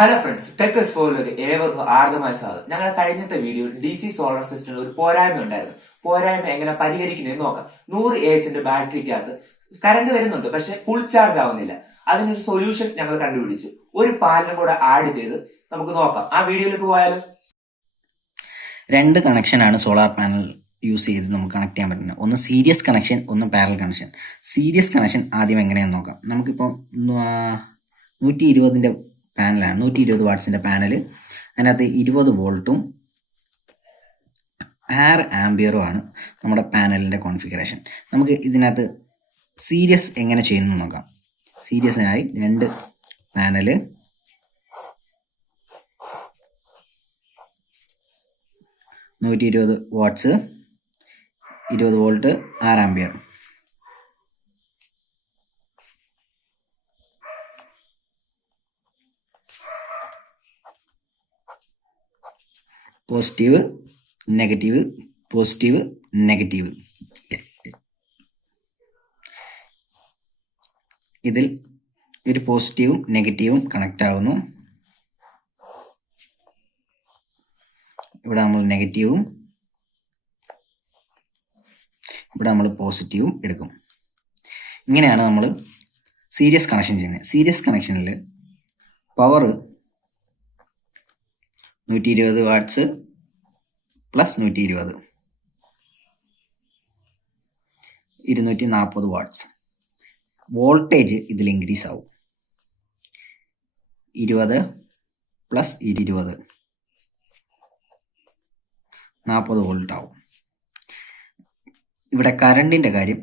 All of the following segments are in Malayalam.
ഹലോ ഫ്രണ്ട്സ്, ടെക് എക്സ്പോയിലേക്ക് ഏവർക്കും ആർദ്രമായ സ്വാഗതം. ഞങ്ങളുടെ കഴിഞ്ഞത്തെ വീഡിയോ DC സോളാർ സിസ്റ്റത്തിന് ഒരു പോരായ്മ ഉണ്ടായിരുന്നു. പോരായ്മ എങ്ങനെ പരിഹരിക്കുന്നതെന്ന് നോക്കാം. 100 AHന്റെ ബാറ്ററിക്കകത്ത് കറണ്ട് വരുന്നുണ്ട്, പക്ഷെ ഫുൾ ചാർജ് ആവുന്നില്ല. അതിനൊരു സൊല്യൂഷൻ ഞങ്ങൾ കണ്ടുപിടിച്ചു. ഒരു പാനലും കൂടെ ആഡ് ചെയ്ത് നമുക്ക് നോക്കാം. ആ വീഡിയോയിലേക്ക് പോയാലും രണ്ട് കണക്ഷനാണ് സോളാർ പാനൽ യൂസ് ചെയ്ത് നമുക്ക് കണക്ട് ചെയ്യാൻ പറ്റുന്നത്. ഒന്ന് സീരീസ് കണക്ഷൻ, ഒന്ന് പാരലൽ കണക്ഷൻ. സീരീസ് കണക്ഷൻ ആദ്യം എങ്ങനെയാന്ന് നോക്കാം. നമുക്കിപ്പോൾ 120 പാനലാണ്, 120 വാട്ട്സിന്റെ പാനൽ. അതിനകത്ത് 20 വോൾട്ടും 6 ആംബിയറും ആണ് നമ്മുടെ പാനലിന്റെ കോൺഫിഗറേഷൻ. നമുക്ക് ഇതിനകത്ത് സീരീസ് എങ്ങനെ ചെയ്യുന്നു നോക്കാം. സീരീസിനായി രണ്ട് panel 120 watts, 20 volt, 6 ampere. Positive, negative, positive, negative. ഇതിൽ ഒരു പോസിറ്റീവും നെഗറ്റീവും കണക്ട് ആകുന്നു. ഇവിടെ നമ്മൾ നെഗറ്റീവും ഇവിടെ നമ്മൾ പോസിറ്റീവും എടുക്കും. ഇങ്ങനെയാണ് നമ്മൾ സീരീസ് കണക്ഷൻ ചെയ്യുന്നത്. സീരീസ് കണക്ഷനിൽ power 120 watts plus 120 240 watts. Voltage ഇതിൽ ഇൻക്രീസ് ആവും. 20 പ്ലസ് 20 40 വോൾട്ട് ആവും. ഇവിടെ കറണ്ടിന്റെ കാര്യം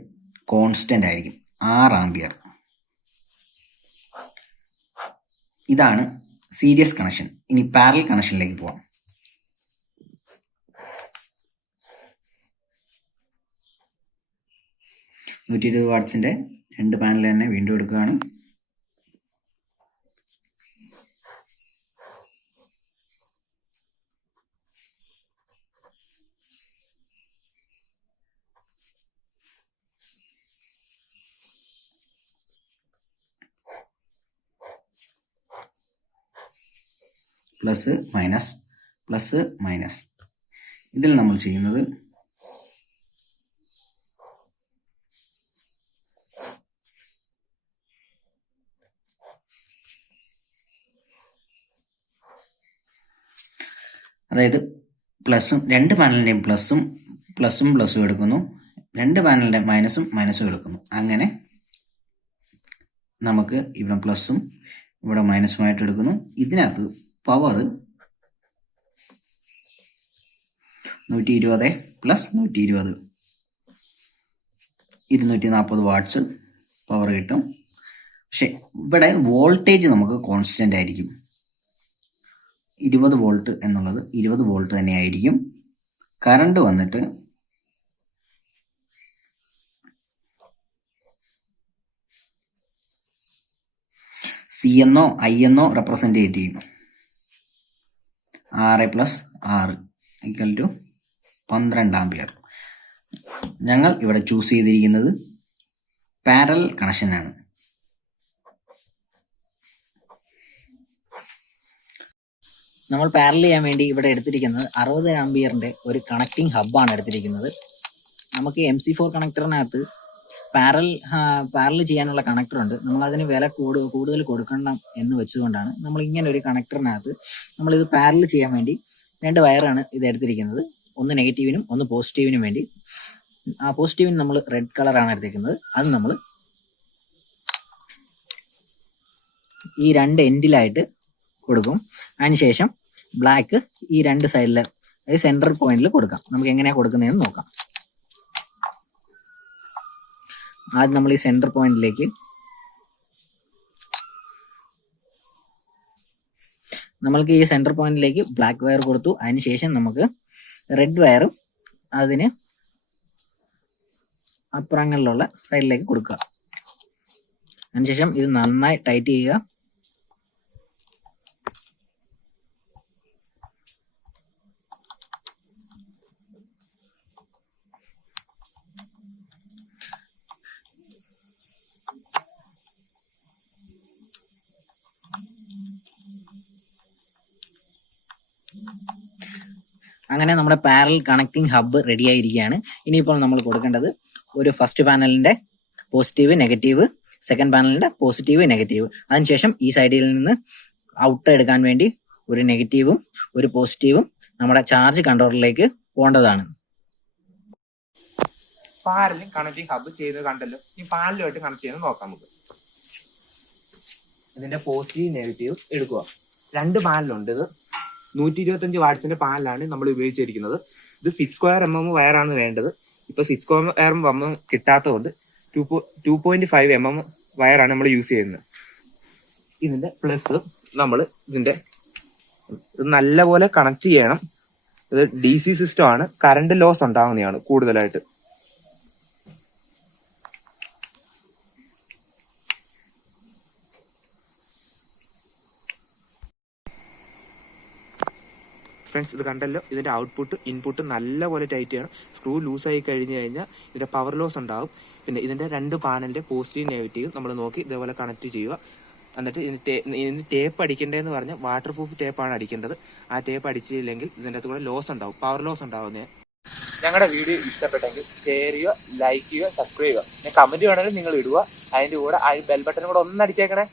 കോൺസ്റ്റന്റ് ആയിരിക്കും, 6 ആംബിയർ. ഇതാണ് സീരീസ് കണക്ഷൻ. ഇനി പാരലൽ കണക്ഷനിലേക്ക് പോവാം. $120 വാട്ട്സിന്റെ രണ്ട് പാനൽ തന്നെ വീണ്ടും എടുക്കുകയാണ്. Plus minus, plus minus. ഇതിൽ നമ്മൾ ചെയ്യുന്നത് അതായത് പ്ലസും രണ്ട് പാനലിന്റെയും പ്ലസും പ്ലസും എടുക്കുന്നു, രണ്ട് പാനലിന്റെ മൈനസും എടുക്കുന്നു. അങ്ങനെ നമുക്ക് ഇവിടെ പ്ലസും ഇവിടെ മൈനസുമായിട്ട് എടുക്കുന്നു. ഇതിനകത്ത് പവർ 120 പ്ലസ് 120 240 വാട്ട്സ് പവർ കിട്ടും. പക്ഷെ ഇവിടെ വോൾട്ടേജ് നമുക്ക് കോൺസ്റ്റന്റ് ആയിരിക്കും. 20 വോൾട്ട് എന്നുള്ളത് 20 വോൾട്ട് തന്നെ ആയിരിക്കും. കറണ്ട് വന്നിട്ട് സി എന്നോ ഐ എന്നോ റെപ്രസെന്റ് ചെയ്യും. 6 പ്ലസ് 6 ഈക്വൽ ടു 12 ആംപിയർ. ഞങ്ങൾ ഇവിടെ ചൂസ് ചെയ്തിരിക്കുന്നത് പാരലൽ കണക്ഷനാണ്. നമ്മൾ പാരലൽ ചെയ്യാൻ വേണ്ടി ഇവിടെ എടുത്തിരിക്കുന്നത് 60 ആംപിയറിന്റെ ഒരു കണക്റ്റിംഗ് ഹബ്ബാണ് എടുത്തിരിക്കുന്നത്. നമുക്ക് MC4 കണക്ടറിനകത്ത് പാരലൽ ചെയ്യാനുള്ള കണക്ടർ ഉണ്ട്. നമ്മൾ അതിന് വില കൂടുതൽ കൊടുക്കണം എന്ന് വെച്ചുകൊണ്ടാണ് നമ്മൾ ഇങ്ങനെ ഒരു കണക്ടറിനകത്ത് നമ്മളിത് പാരലൽ ചെയ്യാൻ വേണ്ടി രണ്ട് വയറാണ് ഇത് എടുത്തിരിക്കുന്നത്. ഒന്ന് നെഗറ്റീവിനും ഒന്ന് പോസിറ്റീവിനും വേണ്ടി. ആ പോസിറ്റീവിന് നമ്മൾ റെഡ് കളറാണ് എടുത്തിരിക്കുന്നത്. അത് നമ്മൾ ഈ രണ്ട് എൻഡിലായിട്ട് കൊടുക്കും. അതിനുശേഷം ബ്ലാക്ക് ഈ രണ്ട് സൈഡിൽ, അതായത് സെൻട്രൽ പോയിന്റിൽ കൊടുക്കാം. നമുക്ക് എങ്ങനെയാണ് കൊടുക്കുന്നതെന്ന് നോക്കാം. ആദ്യം നമ്മൾ ഈ സെൻട്രൽ പോയിന്റിലേക്ക് ബ്ലാക്ക് വയർ കൊടുത്തു. അതിനുശേഷം നമുക്ക് റെഡ് വയറും അതിന് അപ്പുറങ്ങളിലുള്ള സൈഡിലേക്ക് കൊടുക്കുക. അതിനുശേഷം ഇത് നന്നായി ടൈറ്റ് ചെയ്യുക. അങ്ങനെ നമ്മുടെ പാരലൽ കണക്റ്റിംഗ് ഹബ്ബ് റെഡി ആയിരിക്കുകയാണ്. ഇനിയിപ്പോൾ നമ്മൾ കൊടുക്കേണ്ടത് ഒരു ഫസ്റ്റ് പാനലിന്റെ പോസിറ്റീവ് നെഗറ്റീവ്, സെക്കൻഡ് പാനലിന്റെ പോസിറ്റീവ് നെഗറ്റീവ്, അതിനുശേഷം ഈ സൈഡിൽ നിന്ന് ഔട്ട് എടുക്കാൻ വേണ്ടി ഒരു നെഗറ്റീവും ഒരു പോസിറ്റീവും നമ്മുടെ ചാർജ് കൺട്രോളറിലേക്ക് പോകേണ്ടതാണ്. പാരലും കണക്റ്റിംഗ് ഹബ്ബ് ചെയ്ത് കണ്ടല്ലോ. ഈ പാനലുമായിട്ട് കണക്ട് ചെയ്യുന്നത് നോക്കാം നമുക്ക്. ഇതിന്റെ പോസിറ്റീവ് നെഗറ്റീവ് എടുക്കുക. 2 പാനലുണ്ട്. ഇത് 125 വാട്ട്സിന്റെ പാനലാണ് നമ്മൾ ഉപയോഗിച്ചിരിക്കുന്നത്. ഇത് 6² വയറാണ് വേണ്ടത്. ഇപ്പൊ 6² കിട്ടാത്തതുകൊണ്ട് 2.5 വയറാണ് നമ്മൾ യൂസ് ചെയ്യുന്നത്. ഇതിന്റെ പ്ലസ് നമ്മൾ ഇത് നല്ലപോലെ കണക്ട് ചെയ്യണം. ഇത് DC സിസ്റ്റം ആണ്. കറണ്ട് ലോസ് ഉണ്ടാകുന്നതാണ് കൂടുതലായിട്ട്. ഫ്രണ്ട്സ്, ഇത് കണ്ടല്ലോ. ഇതിന്റെ ഔട്ട്പുട്ട് ഇൻപുട്ട് നല്ലപോലെ ടൈറ്റ് ചെയ്യണം. സ്ക്രൂ ലൂസായി കഴിഞ്ഞു കഴിഞ്ഞാൽ ഇതിന്റെ പവർ ലോസ് ഉണ്ടാകും. പിന്നെ ഇതിന്റെ 2 പാനലിന്റെ പോസിറ്റീവ് നെഗറ്റീവ് നമ്മൾ നോക്കി ഇതേപോലെ കണക്ട് ചെയ്യുക. എന്നിട്ട് ഇതിന് ടേപ്പ് അടിക്കേണ്ടതെന്ന് പറഞ്ഞാൽ വാട്ടർ പ്രൂഫ് ടേപ്പാണ് അടിക്കേണ്ടത്. ആ ടേപ്പ് അടിച്ചില്ലെങ്കിൽ ഇതിൻ്റെ അകത്ത് കൂടെ ലോസ് ഉണ്ടാവും, പവർ ലോസ് ഉണ്ടാവുന്നേ. ഞങ്ങളുടെ വീഡിയോ ഇഷ്ടപ്പെട്ടെങ്കിൽ ഷെയർ ചെയ്യുക, ലൈക്ക് ചെയ്യുക, സബ്സ്ക്രൈബ് ചെയ്യുക. കമന്റ് വേണമെങ്കിൽ നിങ്ങൾ ഇടുക. അതിന്റെ കൂടെ ബെൽ ബട്ടൺ കൂടെ ഒന്ന് അടിച്ചേക്കണേ.